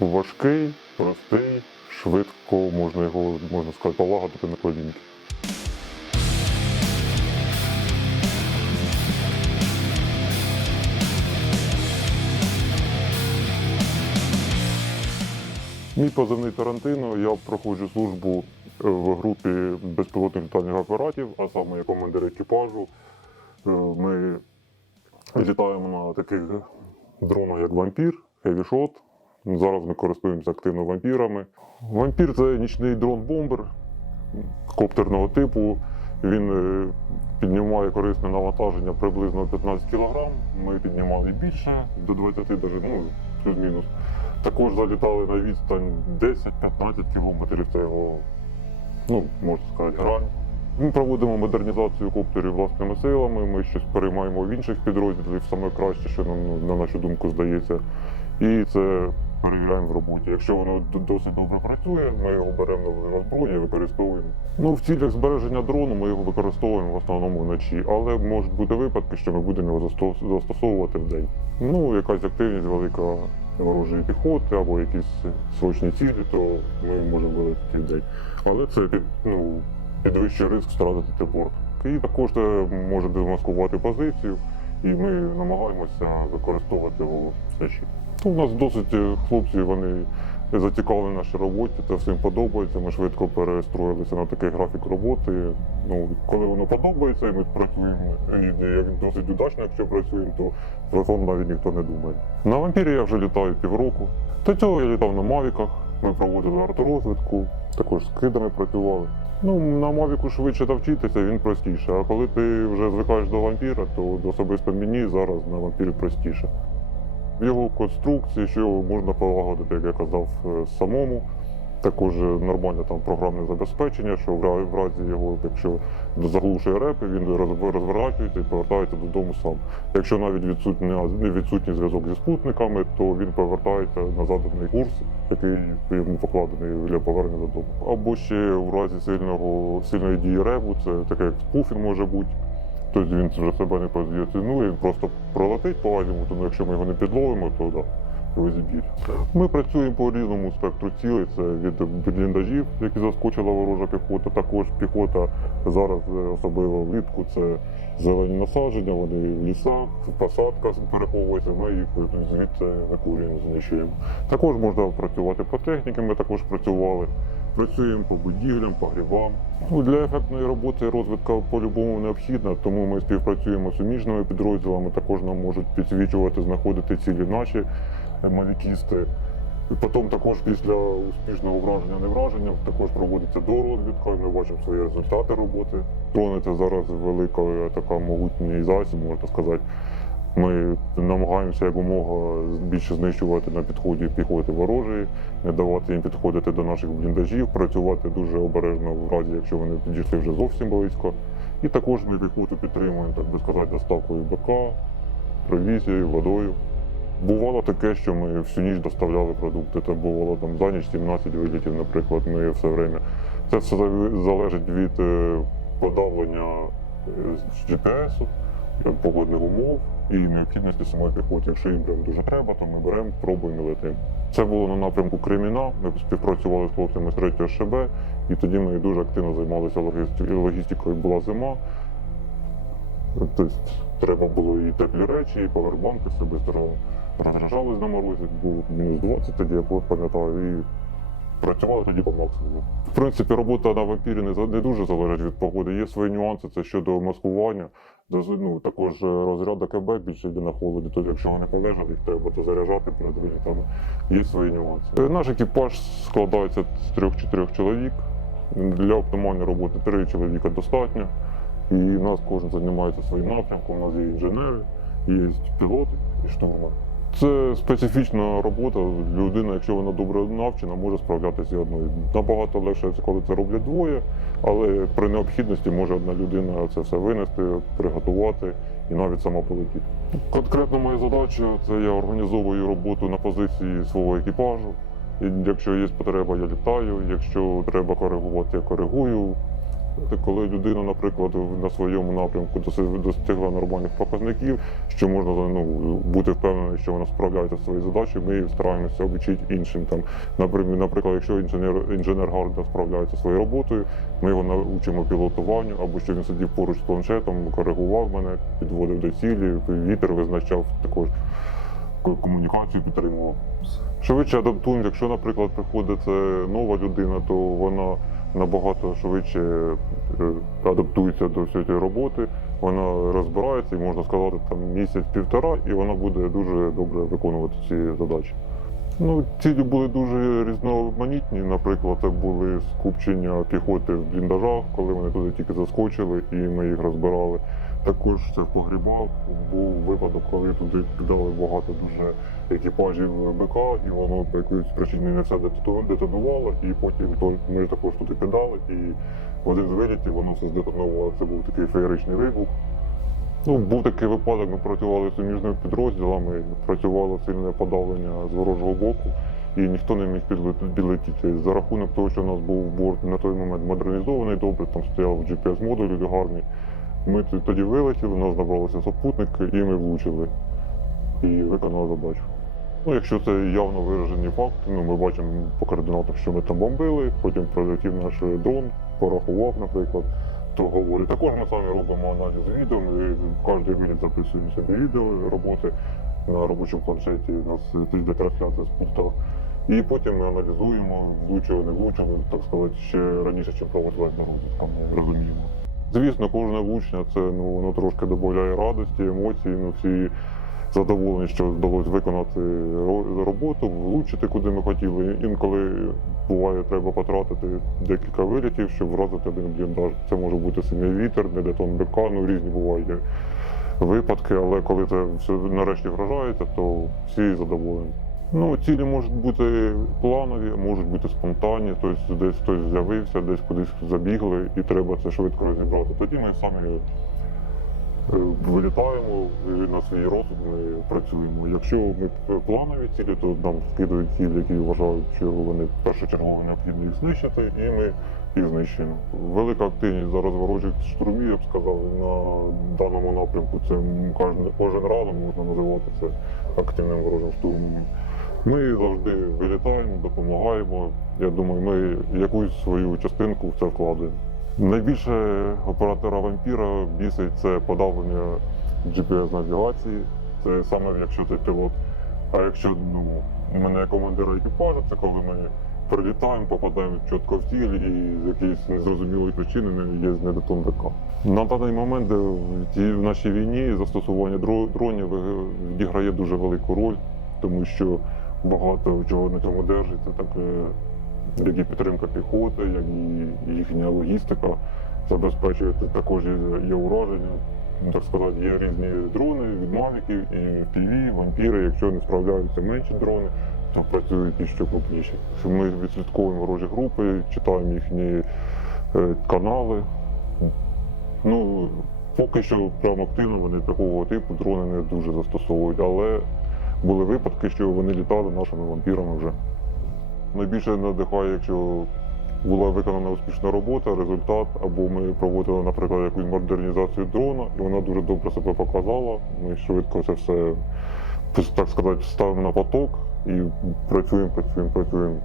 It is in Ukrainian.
важкий, простий, швидко можна його, можна сказати, полагодити на колінки. Мій позивний Тарантино. Я проходжу службу е, в групі безпілотних літальних апаратів, а саме як командир екіпажу. Е, Ми літаємо на таких дронах, як вампір, Heavy Зараз ми користуємося активно вампірами. Вампір це нічний дрон-бомбер коптерного типу. Він е, піднімає корисне навантаження приблизно 15 кг. Ми піднімали більше, до 20, даже, ну, плюс-мінус. Також залітали на відстань 10-15 кілометрів. Це його, ну, можна сказати, грань. Ми проводимо модернізацію коптерів власними силами, ми щось переймаємо в інших підрозділів, саме краще, що нам, на нашу думку здається. І це перевіряємо в роботі. Якщо воно досить добре працює, ми його беремо на озброєння і використовуємо. Ну, в цілях збереження дрону ми його використовуємо в основному вночі, але можуть бути випадки, що ми будемо його застосовувати в день. Ну, якась активність велика ворожої піхоти або якісь срочні цілі, то ми можемо вилетіти в день. Але це ну, підвищує риск втратити борт. І також може демаскувати позицію, і ми намагаємося використовувати його вночі. Ну, у нас досить е, хлопці, вони зацікавлені в нашій роботі, це всім подобається. Ми швидко перестроїлися на такий графік роботи. Ну, коли воно подобається, і ми працюємо і як досить удачно, якщо працюємо, то про сон навіть ніхто не думає. На вампірі я вже літаю півроку. До цього я літав на мавіках, ми проводили арторозвитку, також з кидами працювали. Ну, на Мавіку швидше навчитися, він простіше. А коли ти вже звикаєш до вампіра, то особисто мені зараз на вампірі простіше. В його конструкції, що його можна полагодити, як я казав, е, самому. Також е, нормальне там програмне забезпечення, що в разі його, якщо заглушує репи, він розв- розворачується і повертається додому сам. Якщо навіть відсутня, відсутній зв'язок зі спутниками, то він повертається на заданий курс, який йому покладений для повернення додому. Або ще у разі сильного сильної дії репу, це таке як спуфінг може бути. Тобто він вже себе не позиціонує, він просто пролетить по азімуту, ну якщо ми його не підловимо, то да, його зіб'ють. Ми працюємо по різному спектру цілей. Це від бліндажів, які заскочила ворожа піхота. Також піхота зараз, е, особливо влітку, це зелені насадження, вони в лісах, посадка переховується, ми їх звідси викурюємо, знищуємо. Також можна працювати по техніці, ми також працювали. Працюємо по будівлям, по грибам. Ну, для ефектної роботи розвідка по-любому необхідна, тому ми співпрацюємо з суміжними підрозділами. Також нам можуть підсвічувати, знаходити цілі наші е, мавікісти. Потім також після успішного враження невраження також проводиться дорозвідка, і ми бачимо свої результати роботи. Дрони це зараз велика е, така могутній засіб, можна сказати. Ми намагаємося якомога більше знищувати на підході піхоти ворожої, не давати їм підходити до наших бліндажів, працювати дуже обережно в разі, якщо вони підійшли вже зовсім близько. І також ми піхоту підтримуємо, так би сказати, доставкою БК, провізією, водою. Бувало таке, що ми всю ніч доставляли продукти. Це бувало там за ніч 17 вилітів, наприклад, ми все время. Це все залежить від е, подавлення е, з GPS, е, погодних умов і необхідності самої піхоти. Якщо їм прям дуже треба, то ми беремо, пробуємо летимо. Це було на напрямку Креміна. Ми співпрацювали з хлопцями з 3 ШБ, і тоді ми дуже активно займалися логісти- логістикою. Була зима. Тобто треба було і теплі речі, і павербанки себе. Розряджались на морозі, було мінус 20 тоді, я пам'ятаю, і працювали тоді по максимуму. В принципі, робота на вампірі не, не дуже залежить від погоди. Є свої нюанси, це щодо маскування. Ну, також е, розряд АКБ більше йде на холоді, то якщо вони полежать, їх треба дозаряджати перед вилітами. Є свої нюанси. Е, Наш екіпаж складається з трьох-чотирьох чоловік. Для оптимальної роботи три чоловіка достатньо. І у нас кожен займається своїм напрямком. У нас є інженери, є пілоти і штурмани. Це специфічна робота. Людина, якщо вона добре навчена, може справлятися одною. Набагато легше, коли це роблять двоє, але при необхідності може одна людина це все винести, приготувати і навіть сама полетіти. Конкретно моя задача це я організовую роботу на позиції свого екіпажу. І якщо є потреба, я літаю. Якщо треба коригувати, я коригую. Коли людина, наприклад, на своєму напрямку достигла нормальних показників, що можна ну, бути впевнений, що вона справляється зі своєю задачею, ми стараємося обучити іншим. Там, наприклад, якщо інженер, інженер гарно справляється своєю роботою, ми його навчимо пілотуванню, або що він сидів поруч з планшетом, коригував мене, підводив до цілі, вітер визначав також комунікацію підтримував. Швидше адаптуємо, якщо, наприклад, приходить нова людина, то вона набагато швидше е, адаптується до всієї цієї роботи, вона розбирається і можна сказати, там місяць-півтора, і вона буде дуже добре виконувати ці задачі. Ну, цілі були дуже різноманітні. Наприклад, це були скупчення піхоти в бліндажах, коли вони туди тільки заскочили, і ми їх розбирали. Також це в погрібах. Був випадок, коли туди кидали багато дуже екіпажів БК, і воно по якоїсь причині не все детонувало, і потім то ми також туди кидали, і в один з вилітів воно все здетонувало. Це був такий феєричний вибух. Ну, був такий випадок, ми працювали з суміжними підрозділами, працювало сильне подавлення з ворожого боку, і ніхто не міг підлетіти. За рахунок того, що у нас був борт на той момент модернізований добре, там стояв GPS-модуль гарний. Ми тоді вилетіли, нас набралися супутники, і ми влучили і виконали задачу. Ну, якщо це явно виражені факти, ну ми бачимо по координатах, що ми там бомбили, потім прилетів наш дрон, порахував, наприклад, то говорить. Також ми самі робимо аналіз відео, ми кожен виліт записуємо собі відео роботи на робочому планшеті, у нас йде трансляція з пульта. І потім ми аналізуємо, влучили, не влучили, так сказати, ще раніше, чим проводилась розвідка, ми розуміємо. Звісно, кожне влучення це ну, воно трошки додає радості, емоцій, ну всі задоволені, що вдалося виконати роботу, влучити куди ми хотіли. Інколи буває, треба потратити декілька вилітів, щоб вразити один бліндаж. Це може бути сильний вітер, не детон БК, ну різні бувають випадки, але коли це все нарешті вражається, то всі задоволені. Ну, цілі можуть бути планові, можуть бути спонтанні, тобто десь хтось з'явився, десь кудись забігли, і треба це швидко розібрати. Тоді ми самі е, вилітаємо на свій розсуд ми працюємо. Якщо ми планові цілі, то нам скидують цілі, які вважають, що вони першочергово необхідно їх знищити, і ми їх знищуємо. Велика активність зараз ворожих штурмів, я б сказав, на даному напрямку. Це кожен разом можна називати це активним ворожим штурмом. Ми завжди вилітаємо, допомагаємо. Я думаю, ми якусь свою частинку в це вкладаємо. Найбільше оператора вампіра бісить це подавлення GPS-навігації. Це саме якщо це пілот. А якщо ну, у мене командира екіпажу, це коли ми прилітаємо, попадаємо чітко в ціль і з якоїсь незрозумілої причини не є недотон ДК. На даний момент в нашій війні застосування дро- дронів е, відіграє дуже велику роль, тому що багато чого на цьому держиться, так е, як і підтримка піхоти, як і їхня логістика забезпечує також є- ураження. Ну, Так сказати, є різні дрони від мавіків і FPV, вампіри. Якщо не справляються менші дрони, то працюють і ще крупніші. Ми відслідковуємо ворожі групи, читаємо їхні е, канали. Ну, поки що прямо активно вони такого типу дрони не дуже застосовують, але були випадки, що вони літали нашими вампірами вже. Найбільше надихає, якщо була виконана успішна робота, результат, або ми проводили, наприклад, якусь модернізацію дрона, і вона дуже добре себе показала. Ми швидко це все, так сказати, ставимо на поток і працюємо, працюємо, працюємо.